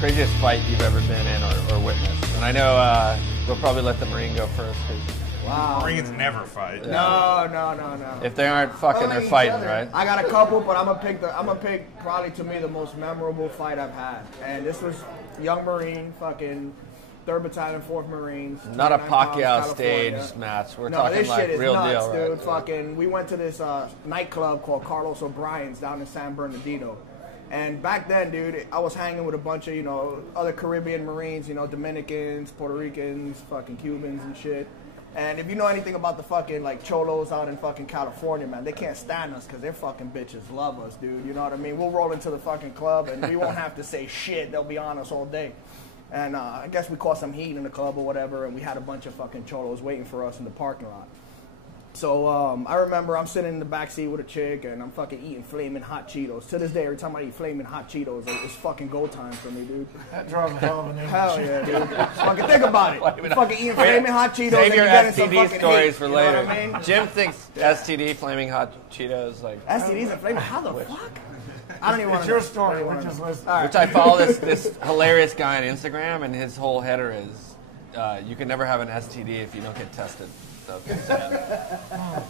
Craziest fight you've ever been in or witnessed? And I know we'll probably let the Marine go first. Wow. Marines never fight. No. If they aren't fucking, they're fighting, right? I got a couple, but I'm gonna pick probably to me the most memorable fight I've had. And this was young Marine, fucking 3rd Battalion, 4th Marines. Not a 29 Pacquiao pounds, stage California. match. We're No, talking this like shit is real nuts, deal, dude. right? Fucking, we went to this nightclub called Carlos O'Brien's down in San Bernardino. And back then, dude, I was hanging with a bunch of, other Caribbean Marines, Dominicans, Puerto Ricans, fucking Cubans and shit. And if you know anything about the fucking, like, cholos out in fucking California, man, they can't stand us because their fucking bitches love us, dude. You know what I mean? We'll roll into the fucking club and we won't have to say shit. They'll be on us all day. And I guess we caught some heat in the club or whatever, and we had a bunch of fucking cholos waiting for us in the parking lot. So I remember I'm sitting in the back seat with a chick, and I'm fucking eating flaming hot Cheetos. To this day, every time I eat flaming hot Cheetos, it's fucking go time for me, dude. That drives a hell of an image. Hell yeah, dude. Fucking think about it. You're fucking eating flaming hot Cheetos, Save and your you're getting some STD fucking stories hate, for you know later. what I mean? Jim thinks STD, flaming hot Cheetos, like STDs and flaming. How the fuck? I don't even want It's to. your story. We're just listening. Which I follow this hilarious guy on Instagram, and his whole header is, you can never have an STD if you don't get tested. So,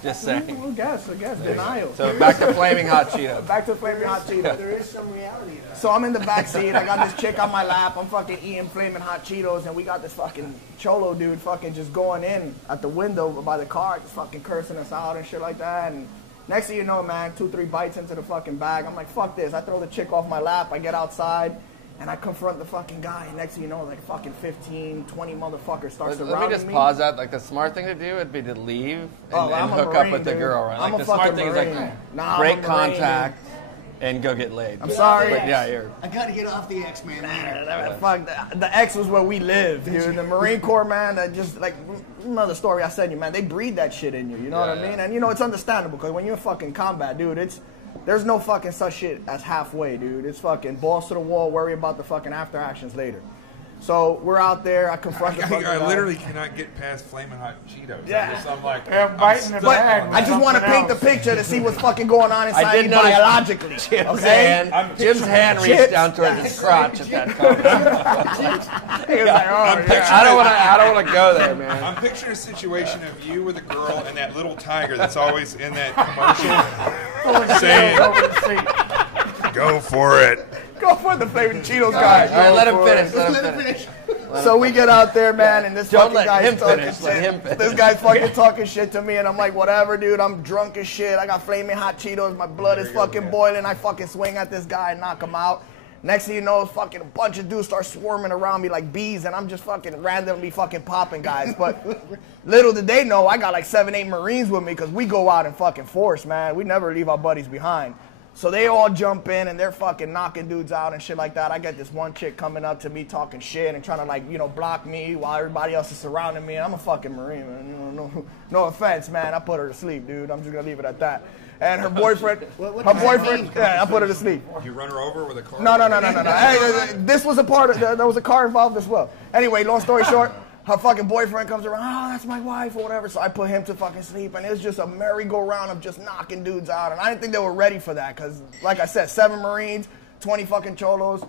just saying. I guess. Denial. So back to flaming hot Cheetos. Back to flaming hot Cheetos. There is some reality to that. So I'm in the back seat. I got this chick on my lap. I'm fucking eating flaming hot Cheetos, and we got this fucking cholo dude fucking just going in at the window by the car, just fucking cursing us out and shit like that. And next thing you know, man, 2-3 bites into the fucking bag. I'm like, fuck this. I throw the chick off my lap. I get outside, and I confront the fucking guy. And next thing you know, like fucking 15, 20 motherfuckers start surrounding me. Let me just pause that. Like, the smart thing to do would be to leave and hook up with the girl, right? I'm Like, a the smart fucking thing is Marine. like break contact and go get laid. I'm sorry. But yeah, you're. I gotta get off the X-Man later. Fuck, the X was where we live, dude. The Marine Corps, man, that just, like, another story I said you, man, they breed that shit in you, you know what I mean? And, it's understandable, because when you're in fucking combat, dude, there's no fucking such shit as halfway, dude. It's fucking balls to the wall, worry about the fucking after actions later. So we're out there. I confront the fucking I guy. literally cannot get past flaming hot Cheetos. Yeah. I'm like, biting the But bag. I just want to paint the picture to see what's fucking going on inside did you notice biologically. Okay? Jim's hand reached down towards his crotch at that comment. He was like, I don't want to go there, man. I'm picturing a situation of you with a girl and that little tiger that's always in that commercial saying, "Go for it." Go for the flaming Cheetos guy. All right, let him finish. Let him finish. So we get out there, man, and this Don't fucking let guy's him talking finish, shit. let him finish. This guy's fucking talking shit to me, and I'm like, whatever, dude. I'm drunk as shit. I got flaming hot Cheetos. My blood is fucking boiling. I fucking swing at this guy and knock him out. Next thing you know, fucking a bunch of dudes start swarming around me like bees, and I'm just fucking randomly fucking popping guys. But little did they know, I got like 7-8 Marines with me, because we go out in fucking force, man. We never leave our buddies behind. So they all jump in, and they're fucking knocking dudes out and shit like that. I get this one chick coming up to me talking shit and trying to, like, block me while everybody else is surrounding me. I'm a fucking Marine, man. No offense, man. I put her to sleep, dude. I'm just going to leave it at that. And her boyfriend, I put her to sleep. You run her over with a car? No. Hey, this was a part of, there was a car involved as well. Anyway, long story short, her fucking boyfriend comes around, oh, that's my wife or whatever. So I put him to fucking sleep, and it was just a merry-go-round of just knocking dudes out. And I didn't think they were ready for that, because, like I said, 7 Marines, 20 fucking cholos,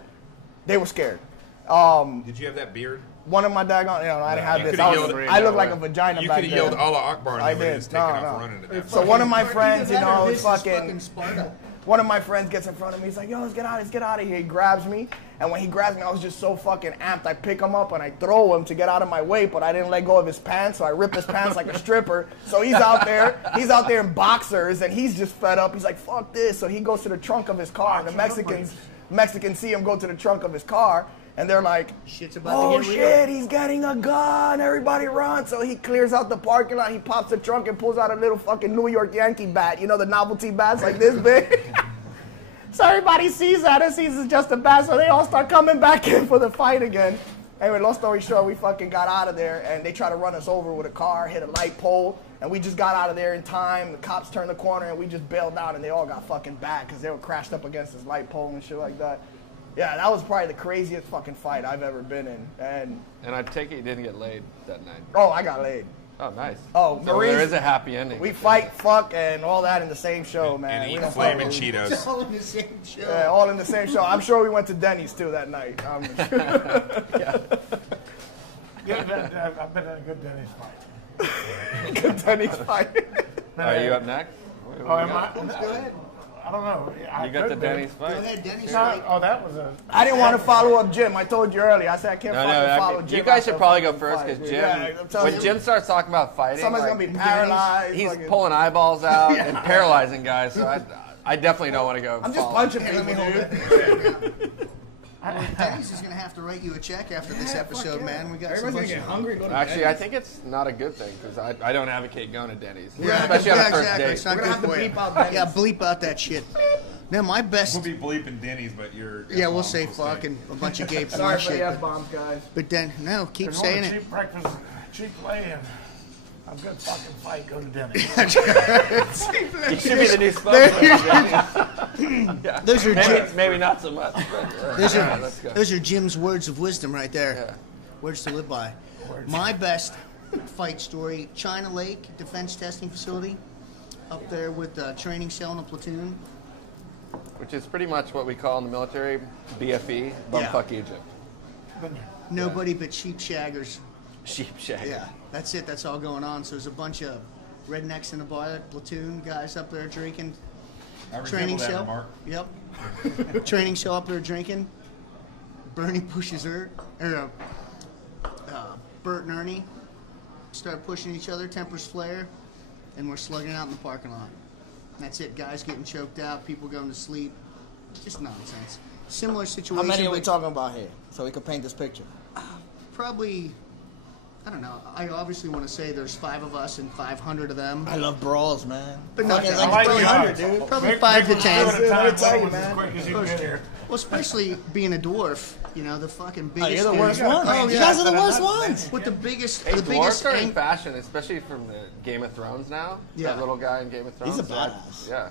they were scared. Did you have that beard? One of my daggone, I didn't have this. I I looked like a vagina You back could then. have yelled Allah Akbar and I everybody did. was taking off running to that. So one of my friends, This is fucking Sparta. one of my friends gets in front of me. He's like, yo, let's get out of here. He grabs me. And when he grabs me, I was just so fucking amped. I pick him up and I throw him to get out of my way, but I didn't let go of his pants, so I rip his pants like a stripper. So he's out there in boxers, and he's just fed up. He's like, fuck this. So he goes to the trunk of his car, and the Mexicans see him go to the trunk of his car, and they're like, Shit's about oh to get shit, real. he's getting a gun. Everybody run. So he clears out the parking lot. He pops the trunk and pulls out a little fucking New York Yankee bat. You know, the novelty bats like this big? So everybody sees that and sees it's just a bat, so they all start coming back in for the fight again. Anyway, long story short, we fucking got out of there, and they tried to run us over with a car, hit a light pole, and we just got out of there in time. The cops turned the corner, and we just bailed out, and they all got fucking back because they were crashed up against this light pole and shit like that. Yeah, that was probably the craziest fucking fight I've ever been in. And I take it you didn't get laid that night. oh, I got laid. Oh, nice. Oh, so Marines, there is a happy ending. we fight, fuck, and all that in the same show, man. And We eat don't flaming fuck. Cheetos. It's all in the same show. Yeah, all in the same show. I'm sure we went to Dennys too that night. Yeah, I've been in a good Dennys fight. Good Dennys fight. Are you up next? Oh, am I? Go ahead. I don't know. I You got the could be. Dennys Go fight. ahead, Dennys. No, oh, that was a. I didn't want to follow up Jim. I told you earlier. I said I can't follow Jim. You guys should after probably go fucking first fight, because dude. Jim, Yeah, I'm telling when you, Jim starts talking about fighting, someone's like, gonna be paralyzed. he's fucking- pulling eyeballs out and paralyzing guys. So I definitely don't want to go. I'm just follow. punching Hey, let me people, hold dude. it. Dennys is going to have to write you a check after this episode, yeah. man. We got some Everybody's gonna bunch get of... hungry. And go to Actually, Dennys. I think it's not a good thing because I don't advocate going to Denny's, Yeah, especially on a first exactly. date. It's not We're good gonna have to for you. bleep out Dennys. Yeah, bleep out that shit. Now, my best... We'll be bleeping Denny's, but you're... Yeah, we'll say fuck and a bunch of gay porn Sorry for shit. the F-bombs, guys. But then, no, keep If you want saying a it. cheap breakfast, cheap lay-in, a good fucking fight, go to Dennys. You should be the new spokesman. Yeah. Those are Maybe not so much. But, let's go. Those are Jim's words of wisdom right there. Yeah. Words to live by. My best fight story, China Lake Defense Testing Facility, up there with the training cell in a platoon. Which is pretty much what we call in the military BFE, bumfuck Egypt. Nobody but sheep shaggers. Sheep shag. Yeah, that's it. That's all going on. So there's a bunch of rednecks in the bar, platoon guys up there drinking. I Training resemble that cell. remark. Yep. Training cell up there drinking. Bernie pushes Bert and Ernie start pushing each other. Tempers flare, and we're slugging out in the parking lot. That's it. Guys getting choked out. People going to sleep. Just nonsense. Similar situation. How many are we but talking about here? So we can paint this picture. Probably. I don't know. I obviously want to say there's 5 of us and 500 of them. I love brawls, man. But not Fucking that- like I like 300, you. dude. Probably Make- 5 to make 10. one at a time, Let me tell you, almost as man. quick as you can get here. Well, especially being a dwarf, you know, the fucking biggest. you're the dude. worst one. Oh, You yeah. guys are the worst ones. With the biggest, Hey, the dwarves biggest. are in fashion, especially from the Game of Thrones now. Yeah. That little guy in Game of Thrones. He's a so badass. Yeah.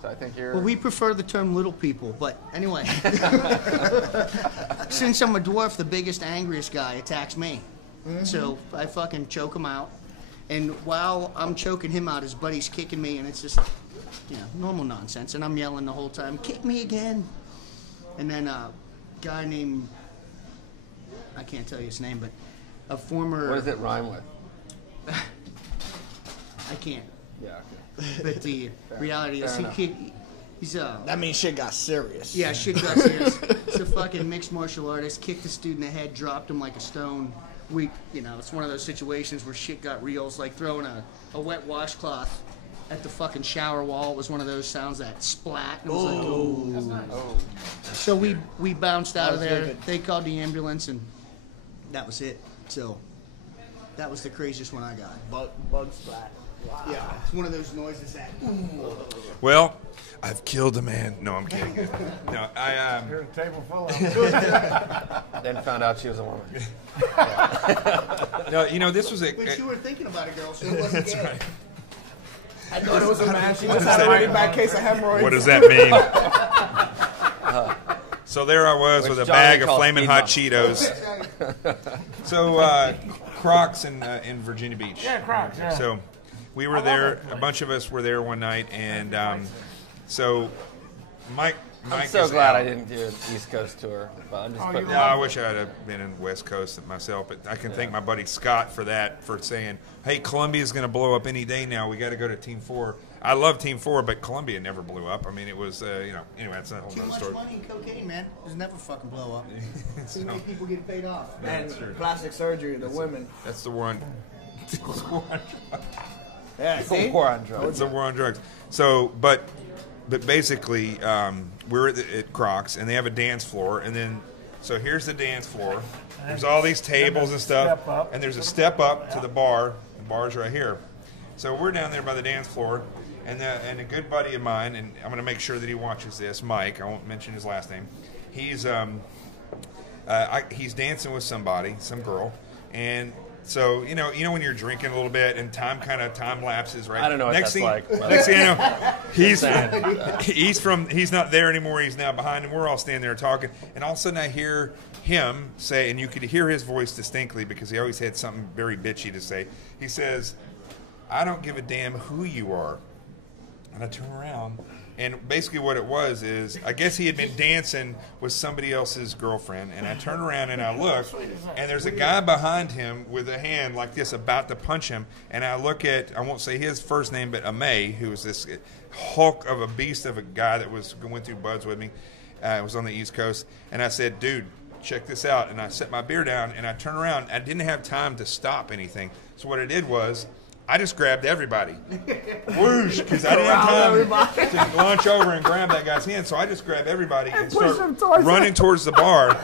So I think you're... Well, we prefer the term little people, but anyway. Since I'm a dwarf, the biggest, angriest guy attacks me. So I fucking choke him out. And while I'm choking him out, his buddy's kicking me, and it's just, you know, normal nonsense. And I'm yelling the whole time, kick me again. And then a guy named, I can't tell you his name, but a former... What does it rhyme with? I can't. Yeah. But the reality is, Fair enough. he's That means shit got serious. yeah, shit got serious. It's a fucking mixed martial artist. Kicked the student in the head, dropped him like a stone. It's one of those situations where shit got real. It's like throwing a wet washcloth at the fucking shower wall. It was one of those sounds that splat. It was like, oh. Oh. So we bounced out of was there. vivid. They called the ambulance, and that was it. So that was the craziest one I got. Bug splat. Wow. Yeah, it's one of those noises that. Well, I've killed a man. No, I'm kidding. No, Here's a table full of them. Then found out she was a woman. no, you know, this was a... But you were thinking about a girl, so it wasn't That's gay. right. I thought it was a man. She just does had a that really mean? bad case of hemorrhoids. What does that mean? So there I was Which with a Johnny bag of calls flaming speed hot bumps. Cheetos. So Crocs in Virginia Beach. Yeah, Crocs, yeah. So we were there. A bunch of us were there one night, and so Mike I'm so is glad out. I didn't do an East Coast tour. But I'm just putting Yeah, I wish I had been in West Coast myself, but I can thank my buddy Scott for that, for saying, hey, Columbia's going to blow up any day now. We got to go to Team 4. I love Team 4, but Columbia never blew up. I mean, it was, anyway, that's a whole Too other much story. money in cocaine, man. Does never fucking blow up. So, Too many people get paid off. And plastic surgery, the women. that's the one. Yeah, see? war on drugs. It's a war on drugs. So, but basically, we're at Crocs, and they have a dance floor, and then, so here's the dance floor. There's all these tables and stuff, and there's a step up to the bar. The bar's right here. So we're down there by the dance floor, and a good buddy of mine, and I'm going to make sure that he watches this, Mike. I won't mention his last name. He's dancing with somebody, some girl, and So you know when you're drinking a little bit and time lapses, right? I don't know what next that's thing, like. Next thing you know, he's not there anymore. He's now behind, and we're all standing there talking. And all of a sudden, I hear him say, and you could hear his voice distinctly because he always had something very bitchy to say. He says, "I don't give a damn who you are." And I turn around, and basically what it was is, I guess he had been dancing with somebody else's girlfriend, and I turn around and I look, and there's a guy behind him with a hand like this about to punch him, and I look at, I won't say his first name, but Amay, who was this hulk of a beast of a guy that was going through buds with me, was on the East Coast, and I said, "Dude, check this out," and I set my beer down, and I turn around, I didn't have time to stop anything, so what I did was, I just grabbed everybody. Whoosh, because I didn't have time to launch over and grab that guy's hand. So I just grabbed everybody and start running towards the bar.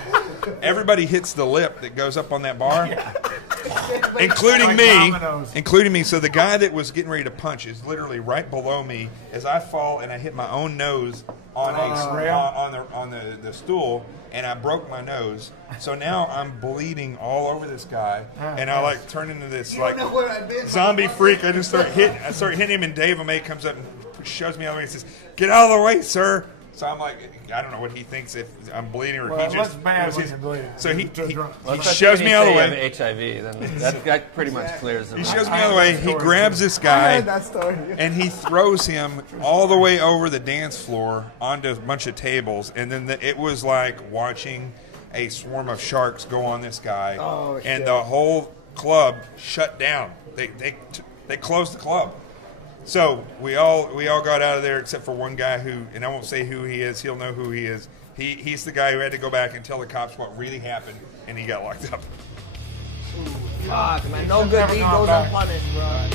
Everybody hits the lip that goes up on that bar, including me. Including me. So the guy that was getting ready to punch is literally right below me as I fall and I hit my own nose on the stool, and I broke my nose. So now I'm bleeding all over this guy, and I like turn into this like zombie freak. I just start hitting him, and Dave O'May comes up and shoves me out of the way and says, "Get out of the way, sir." So I'm like, I don't know what he thinks if I'm bleeding or he just. So he shoves me out of the way. HIV, then that pretty much clears him. He shoves me out of the way. He grabs this guy and he throws him all the way over the dance floor onto a bunch of tables, and then it was like watching a swarm of sharks go on this guy, and the whole club shut down. They closed the club. So we all got out of there except for one guy who, and I won't say who he is. He'll know who he is. He's the guy who had to go back and tell the cops what really happened, and he got locked up. Fuck, man, no good deed goes unpunished, bro.